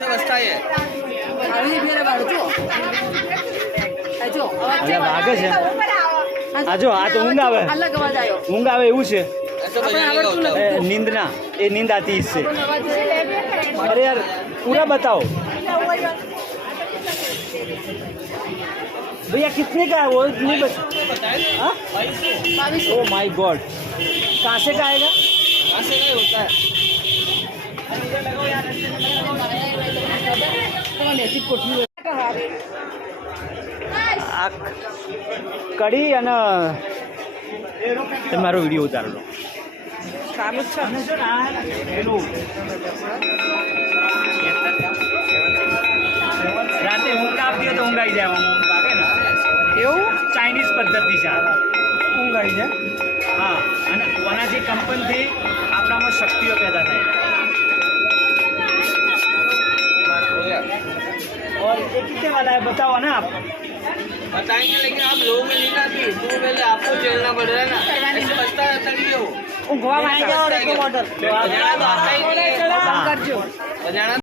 व्यवस्था है અલ્યા વાગે છે આ જો આ તો ઊંઘ આવે ઊંઘ આવે એવું છે ऐसा बजाने का होता है ए, नींद ना ये नींद आती है इससे अरे यार पूरा बताओ भैया कितने का है वो नहीं बता ओ माय गॉड कहाँ से का आएगा ऐसे नहीं होता है આ કઢી અને તમારો વિડીયો ઉતારેલો ચાલુ જ છે અને જો ને આ પેલું રાતે ઊંઘ આપતી હોય તો ઊંઘ આવી જાય ઊંઘ વાગે ને એવું ચાઇનીઝ પદ્ધતિ છે આ ઊંઘ આવી જાય હા અને કોના જે કંપનથી આપણામાં શક્તિઓ પેદા થાય हो गया और ये कितने वाला है बताओ ना आप बताएंगे लेकिन आप लोगों में नहीं आती तो पहले आपको झेलना पड़ रहा है ना ऐसे बचता रहता नहीं है वो ઊંઘવા માંગે और एक ऑर्डर बजाना तो आता ही नहीं है करजो बजाना